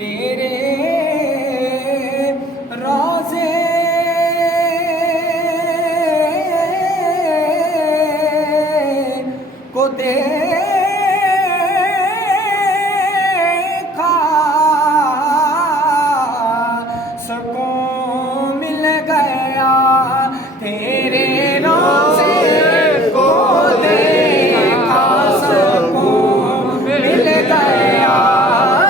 تیرے روضے کو دیکھا سکون مل گیا تیرے روضے کو دیکھا سکون مل گیا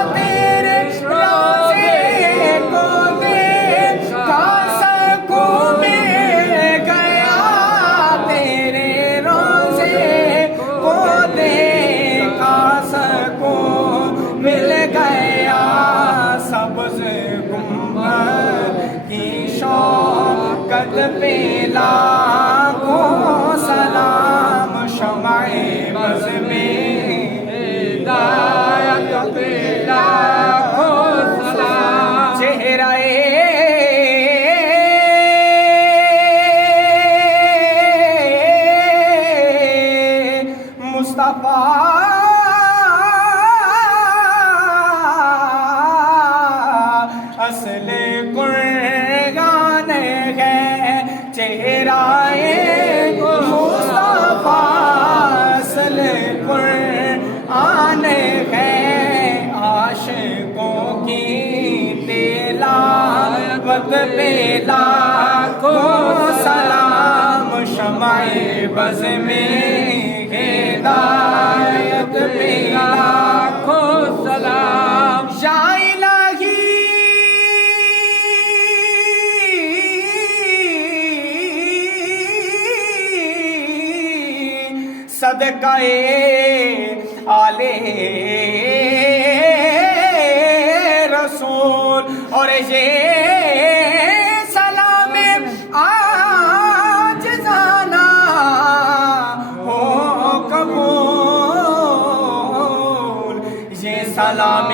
تیرے روضے کو دیکھا سکون مل گیا تیرے روضے کو دیکھا سکون مل گیا سبز گنبد کی شوکت پہ لاکھوں سلام شمع بز میں ہدایت پہ لاکھوں سلام چہرہ مصطفیٰ اصل قرآن ہے چہرہ مصطفیٰ اصل قرآن ہے عاشقوں کی تلاوت پہ لاکھوں سلام شمع بز میں ہدایت پہ لاکھوں سلام یا الہی صدقہ آل رسول اور یہ سلام عاجزانہ ہو قبول یہ سلام